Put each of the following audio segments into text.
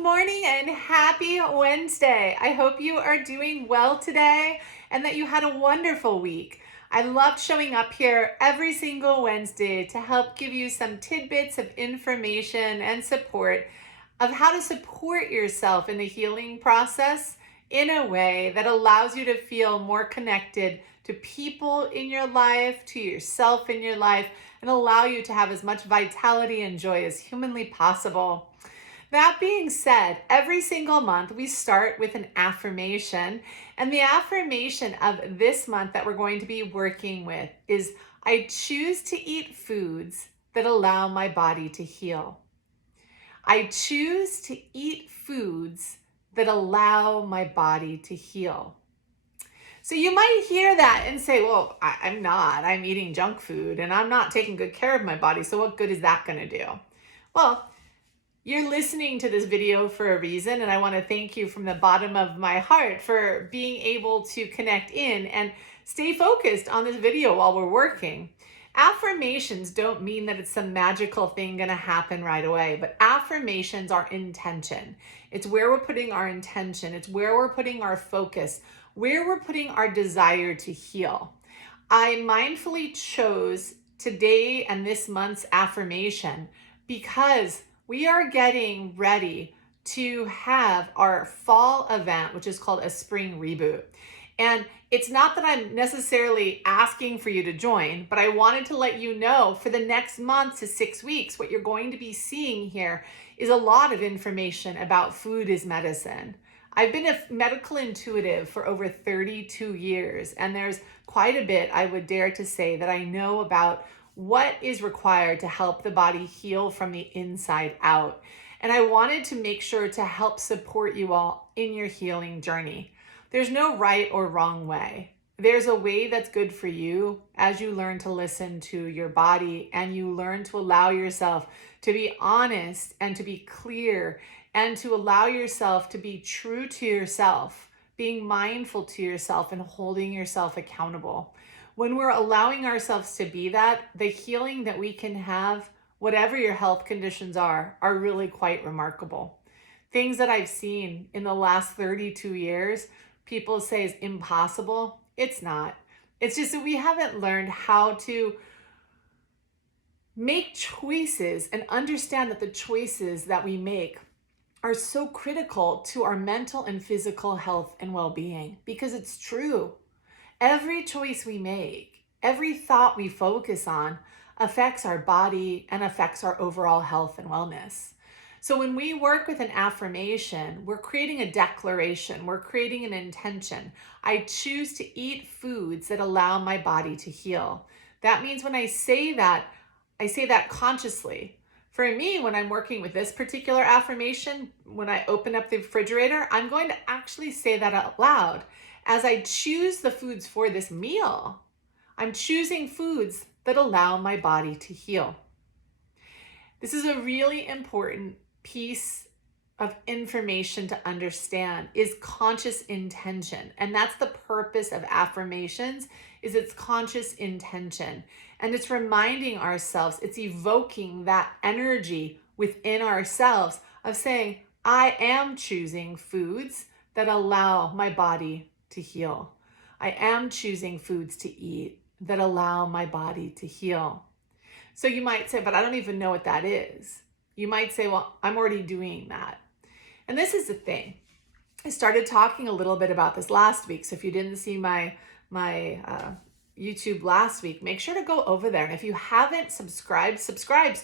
Good morning and happy Wednesday. I hope you are doing well today and that you had a wonderful week. I love showing up here every single Wednesday to help give you some tidbits of information and support of how to support yourself in the healing process in a way that allows you to feel more connected to people in your life, to yourself in your life, and allow you to have as much vitality and joy as humanly possible. That being said, every single month we start with an affirmation. And the affirmation of this month that we're going to be working with is I choose to eat foods that allow my body to heal. I choose to eat foods that allow my body to heal. So you might hear that and say, well, I'm eating junk food and I'm not taking good care of my body. So what good is that going to do? Well, you're listening to this video for a reason, and I want to thank you from the bottom of my heart for being able to connect in and stay focused on this video while we're working. Affirmations don't mean that it's some magical thing going to happen right away, but affirmations are intention. It's where we're putting our intention. It's where we're putting our focus, where we're putting our desire to heal. I mindfully chose today and this month's affirmation because we are getting ready to have our fall event, which is called a spring reboot. And it's not that I'm necessarily asking for you to join, but I wanted to let you know for the next month to 6 weeks, what you're going to be seeing here is a lot of information about food as medicine. I've been a medical intuitive for over 32 years, and there's quite a bit, I would dare to say, that I know about what is required to help the body heal from the inside out. And I wanted to make sure to help support you all in your healing journey. There's no right or wrong way. There's a way that's good for you as you learn to listen to your body and you learn to allow yourself to be honest and to be clear and to allow yourself to be true to yourself, being mindful to yourself and holding yourself accountable. When we're allowing ourselves to be that, the healing that we can have, whatever your health conditions are really quite remarkable. Things that I've seen in the last 32 years, people say is impossible. It's not. It's just that we haven't learned how to make choices and understand that the choices that we make are so critical to our mental and physical health and well-being, because it's true. Every choice we make, every thought we focus on affects our body and affects our overall health and wellness. So when we work with an affirmation, we're creating a declaration, we're creating an intention. I choose to eat foods that allow my body to heal. That means when I say that consciously. For me, when I'm working with this particular affirmation, when I open up the refrigerator, I'm going to actually say that out loud. As I choose the foods for this meal, I'm choosing foods that allow my body to heal. This is a really important piece of information to understand, is conscious intention. And that's the purpose of affirmations, is it's conscious intention. And it's reminding ourselves, it's evoking that energy within ourselves of saying, I am choosing foods that allow my body to heal. I am choosing foods to eat that allow my body to heal. So you might say, but I don't even know what that is. You might say, well, I'm already doing that. And this is the thing. I started talking a little bit about this last week. So if you didn't see my YouTube last week, make sure to go over there. And if you haven't subscribed so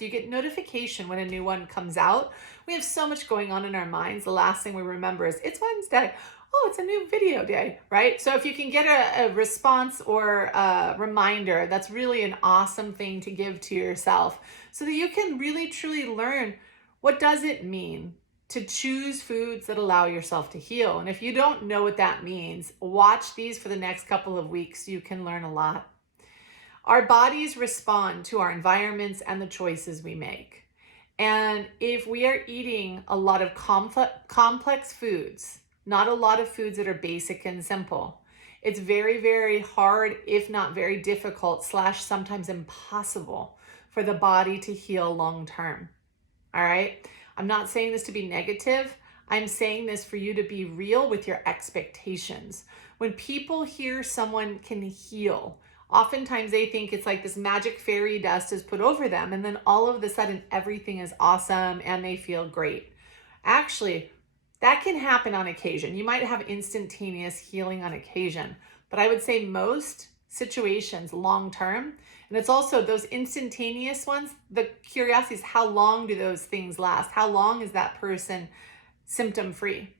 you get notification when a new one comes out. We have so much going on in our minds. The last thing we remember is it's Wednesday. Oh, it's a new video day, right? So if you can get a response or a reminder, that's really an awesome thing to give to yourself so that you can really truly learn, what does it mean to choose foods that allow yourself to heal? And if you don't know what that means, watch these for the next couple of weeks. You can learn a lot. Our bodies respond to our environments and the choices we make. And if we are eating a lot of complex foods, not a lot of foods that are basic and simple, it's very, very hard, if not very difficult / sometimes impossible for the body to heal long term. All right. I'm not saying this to be negative. I'm saying this for you to be real with your expectations. When people hear someone can heal, oftentimes they think it's like this magic fairy dust is put over them, and then all of a sudden everything is awesome and they feel great. Actually, that can happen on occasion. You might have instantaneous healing on occasion, but I would say most situations long term, and it's also those instantaneous ones, the curiosity is how long do those things last? How long is that person symptom free?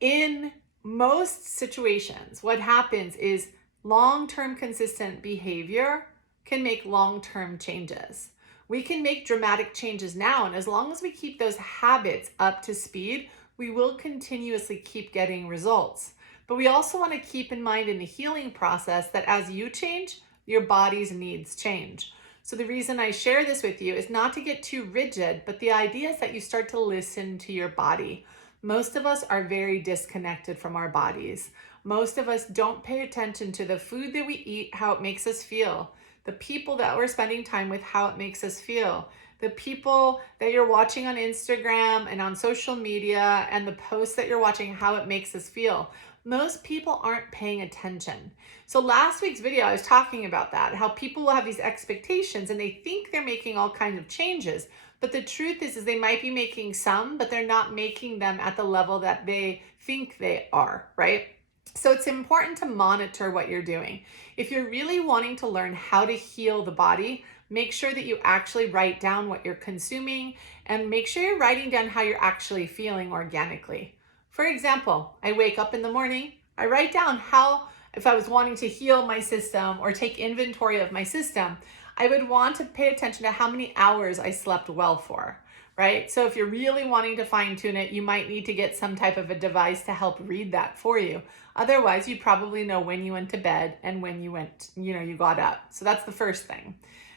In most situations, what happens is long-term consistent behavior can make long-term changes. We can make dramatic changes now, and as long as we keep those habits up to speed, we will continuously keep getting results. But we also want to keep in mind in the healing process that as you change, your body's needs change. So the reason I share this with you is not to get too rigid, but the idea is that you start to listen to your body. Most of us are very disconnected from our bodies. Most of us don't pay attention to the food that we eat, how it makes us feel, the people that we're spending time with, how it makes us feel, the people that you're watching on Instagram and on social media, and the posts that you're watching, how it makes us feel. Most people aren't paying attention. So last week's video, I was talking about that, how people will have these expectations and they think they're making all kinds of changes. But the truth is they might be making some, but they're not making them at the level that they think they are, right? So it's important to monitor what you're doing. If you're really wanting to learn how to heal the body, make sure that you actually write down what you're consuming and make sure you're writing down how you're actually feeling organically. For example, I wake up in the morning, I write down how, if I was wanting to heal my system or take inventory of my system, I would want to pay attention to how many hours I slept well for, right? So if you're really wanting to fine tune it, you might need to get some type of a device to help read that for you. Otherwise, you probably know when you went to bed and when you got up. So that's the first thing.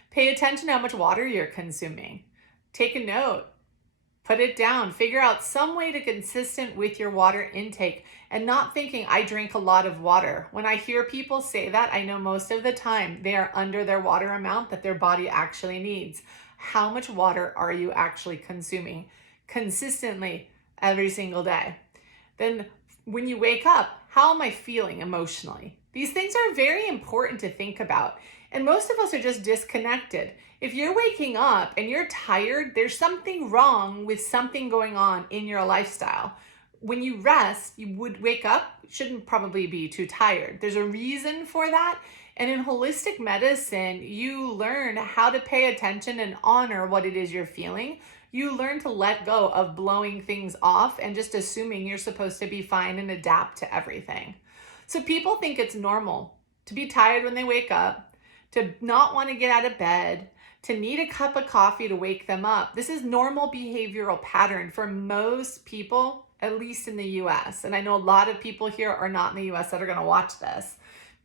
Pay attention to how much water you're consuming. Take a note. Put it down. Figure out some way to consistent with your water intake and not thinking I drink a lot of water. When I hear people say that, I know most of the time they are under their water amount that their body actually needs. How much water are you actually consuming consistently every single day? Then when you wake up, how am I feeling emotionally? These things are very important to think about. And most of us are just disconnected. If you're waking up and you're tired, there's something wrong with something going on in your lifestyle. When you rest, you would wake up, shouldn't probably be too tired. There's a reason for that. And in holistic medicine, you learn how to pay attention and honor what it is you're feeling. You learn to let go of blowing things off and just assuming you're supposed to be fine and adapt to everything. So people think it's normal to be tired when they wake up, to not want to get out of bed, to need a cup of coffee to wake them up. This is normal behavioral pattern for most people, at least in the US. And I know a lot of people here are not in the US that are going to watch this.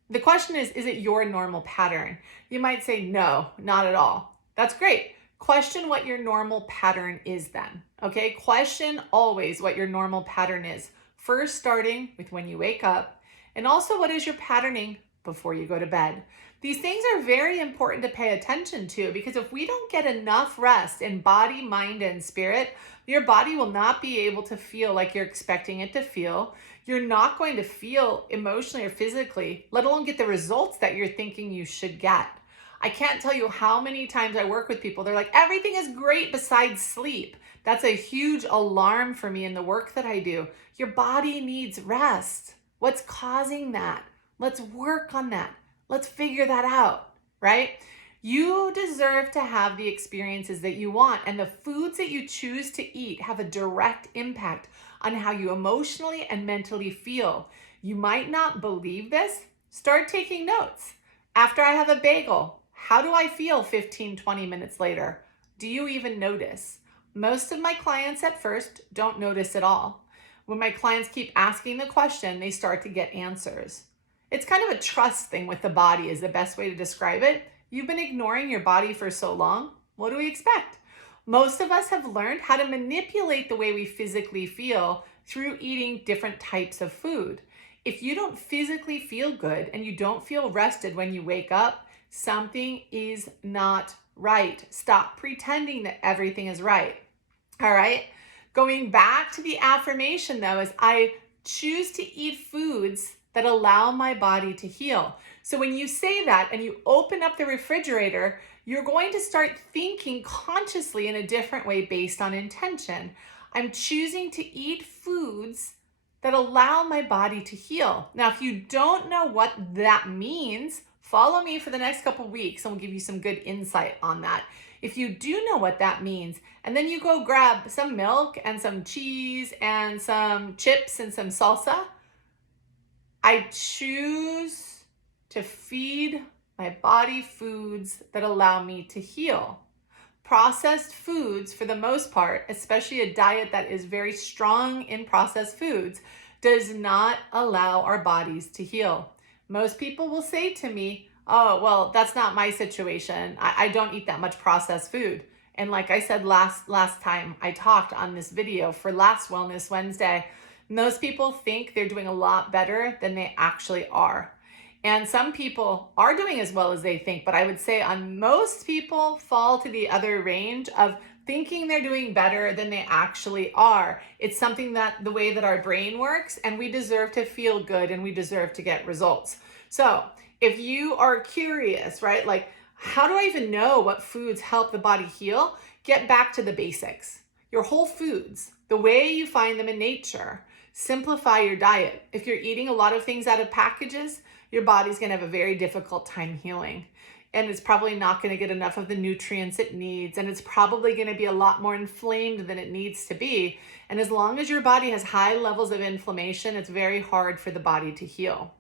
The question is it your normal pattern? You might say, no, not at all. That's great. Question what your normal pattern is then, okay? Question always what your normal pattern is. First, starting with when you wake up, and also what is your patterning before you go to bed. These things are very important to pay attention to because if we don't get enough rest in body, mind, and spirit, your body will not be able to feel like you're expecting it to feel. You're not going to feel emotionally or physically, let alone get the results that you're thinking you should get. I can't tell you how many times I work with people. They're like, everything is great besides sleep. That's a huge alarm for me in the work that I do. Your body needs rest. What's causing that? Let's work on that. Let's figure that out, right? You deserve to have the experiences that you want, and the foods that you choose to eat have a direct impact on how you emotionally and mentally feel. You might not believe this. Start taking notes. After I have a bagel, how do I feel 15, 20 minutes later? Do you even notice? Most of my clients at first don't notice at all. When my clients keep asking the question, they start to get answers. It's kind of a trust thing with the body is the best way to describe it. You've been ignoring your body for so long. What do we expect? Most of us have learned how to manipulate the way we physically feel through eating different types of food. If you don't physically feel good and you don't feel rested when you wake up, something is not right. Stop pretending that everything is right. All right? Going back to the affirmation though, is I choose to eat foods that allow my body to heal. So when you say that and you open up the refrigerator, you're going to start thinking consciously in a different way based on intention. I'm choosing to eat foods that allow my body to heal. Now, if you don't know what that means, follow me for the next couple of weeks and we'll give you some good insight on that. If you do know what that means, and then you go grab some milk and some cheese and some chips and some salsa, I choose to feed my body foods that allow me to heal. Processed foods, for the most part, especially a diet that is very strong in processed foods, does not allow our bodies to heal. Most people will say to me, oh, well, that's not my situation. I don't eat that much processed food. And like I said last time I talked on this video for last Wellness Wednesday, most people think they're doing a lot better than they actually are. And some people are doing as well as they think, but I would say on most people fall to the other range of thinking they're doing better than they actually are. It's something that the way that our brain works, and we deserve to feel good and we deserve to get results. So if you are curious, right, like how do I even know what foods help the body heal? Get back to the basics. Your whole foods, the way you find them in nature. Simplify your diet. If you're eating a lot of things out of packages, your body's going to have a very difficult time healing. And it's probably not going to get enough of the nutrients it needs. And it's probably going to be a lot more inflamed than it needs to be. And as long as your body has high levels of inflammation, it's very hard for the body to heal.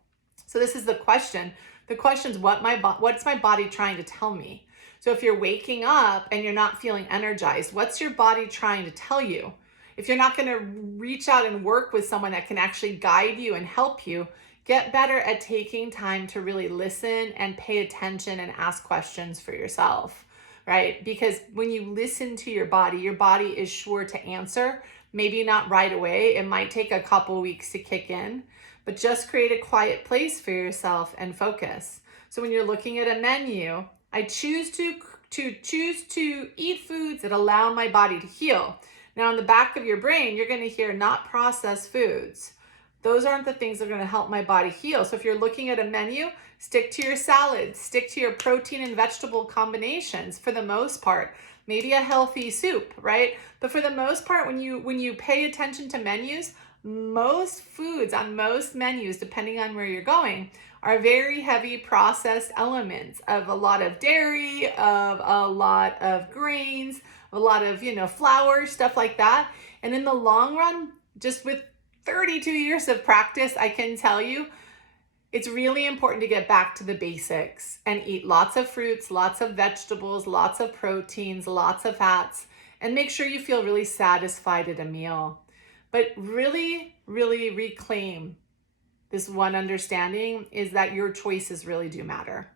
So this is the question. The question is what's my body trying to tell me? So if you're waking up and you're not feeling energized, what's your body trying to tell you? If you're not going to reach out and work with someone that can actually guide you and help you, get better at taking time to really listen and pay attention and ask questions for yourself, right? Because when you listen to your body is sure to answer. Maybe not right away. It might take a couple weeks to kick in, but just create a quiet place for yourself and focus. So when you're looking at a menu, I choose to eat foods that allow my body to heal. Now, in the back of your brain, you're going to hear not processed foods. Those aren't the things that are going to help my body heal. So if you're looking at a menu, stick to your salads, stick to your protein and vegetable combinations for the most part. Maybe a healthy soup, right? But for the most part, when you pay attention to menus, most foods on most menus, depending on where you're going, are very heavy processed elements of a lot of dairy, of a lot of grains, a lot of, flour, stuff like that. And in the long run, just with 32 years of practice, I can tell you, it's really important to get back to the basics and eat lots of fruits, lots of vegetables, lots of proteins, lots of fats, and make sure you feel really satisfied at a meal. But really, really reclaim this one understanding is that your choices really do matter.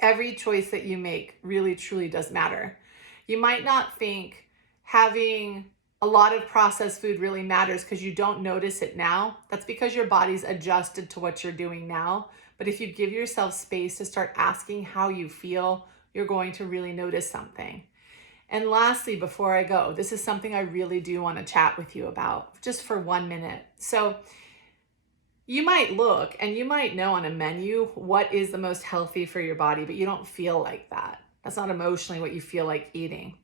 Every choice that you make really, truly does matter. You might not think having a lot of processed food really matters because you don't notice it now. That's because your body's adjusted to what you're doing now. But if you give yourself space to start asking how you feel, you're going to really notice something. And lastly, before I go, this is something I really do want to chat with you about just for 1 minute. So you might look and you might know on a menu what is the most healthy for your body, but you don't feel like that. That's not emotionally what you feel like eating.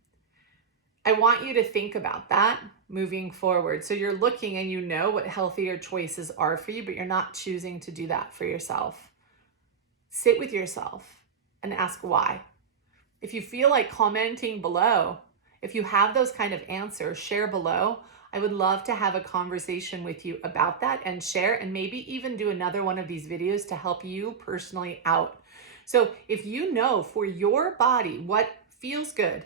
I want you to think about that moving forward. So you're looking and you know what healthier choices are for you, but you're not choosing to do that for yourself. Sit with yourself and ask why. If you feel like commenting below, if you have those kind of answers, share below. I would love to have a conversation with you about that and share, and maybe even do another one of these videos to help you personally out. So if you know for your body what feels good,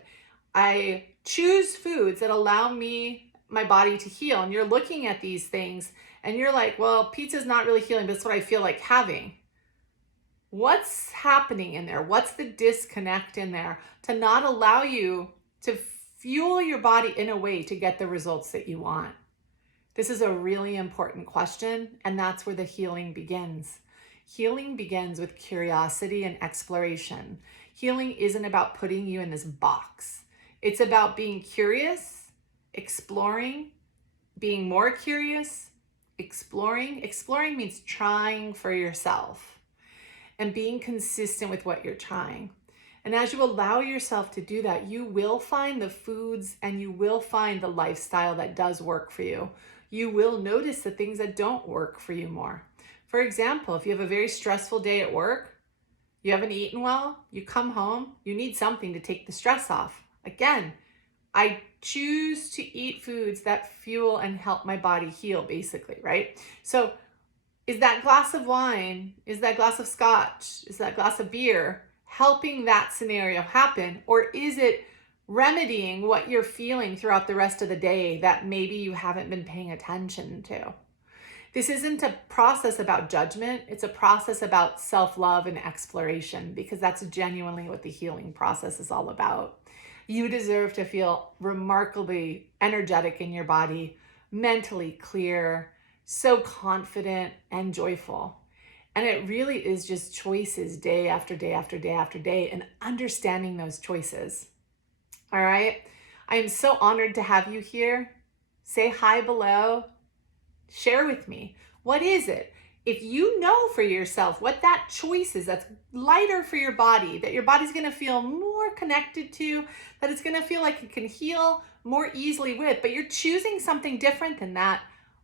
I choose foods that allow my body to heal, and you're looking at these things and you're like, well, pizza's not really healing, but it's what I feel like having. What's happening in there? What's the disconnect in there to not allow you to fuel your body in a way to get the results that you want? This is a really important question, and that's where the healing begins. Healing begins with curiosity and exploration. Healing isn't about putting you in this box. It's about being curious, exploring, being more curious, exploring. Exploring means trying for yourself and being consistent with what you're trying. And as you allow yourself to do that, you will find the foods and you will find the lifestyle that does work for you. You will notice the things that don't work for you more. For example, if you have a very stressful day at work, you haven't eaten well, you come home, you need something to take the stress off. Again, I choose to eat foods that fuel and help my body heal, basically, right? So is that glass of wine, is that glass of scotch, is that glass of beer helping that scenario happen? Or is it remedying what you're feeling throughout the rest of the day that maybe you haven't been paying attention to? This isn't a process about judgment. It's a process about self-love and exploration, because that's genuinely what the healing process is all about. You deserve to feel remarkably energetic in your body, mentally clear, so confident and joyful. And it really is just choices day after day after day after day, and understanding those choices. All right. I am so honored to have you here. Say hi below. Share with me. What is it? If you know for yourself what that choice is that's lighter for your body, that your body's going to feel more connected to, that it's going to feel like it can heal more easily with, but you're choosing something different than that,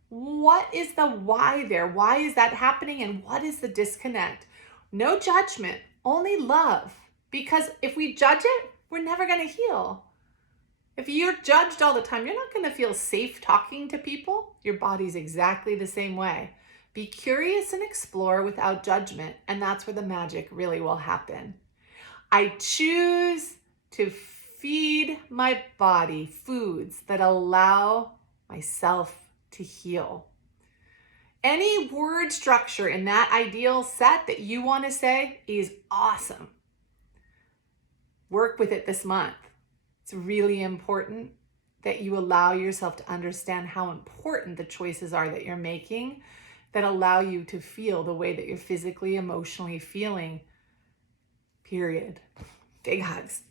what is the why there? Why is that happening? And what is the disconnect? No judgment, only love. Because if we judge it, we're never going to heal. If you're judged all the time, you're not going to feel safe talking to people. Your body's exactly the same way. Be curious and explore without judgment, and that's where the magic really will happen. I choose to feed my body foods that allow myself to heal. Any word structure in that ideal set that you want to say is awesome. Work with it this month. It's really important that you allow yourself to understand how important the choices are that you're making that allow you to feel the way that you're physically, emotionally feeling, period. Big hugs.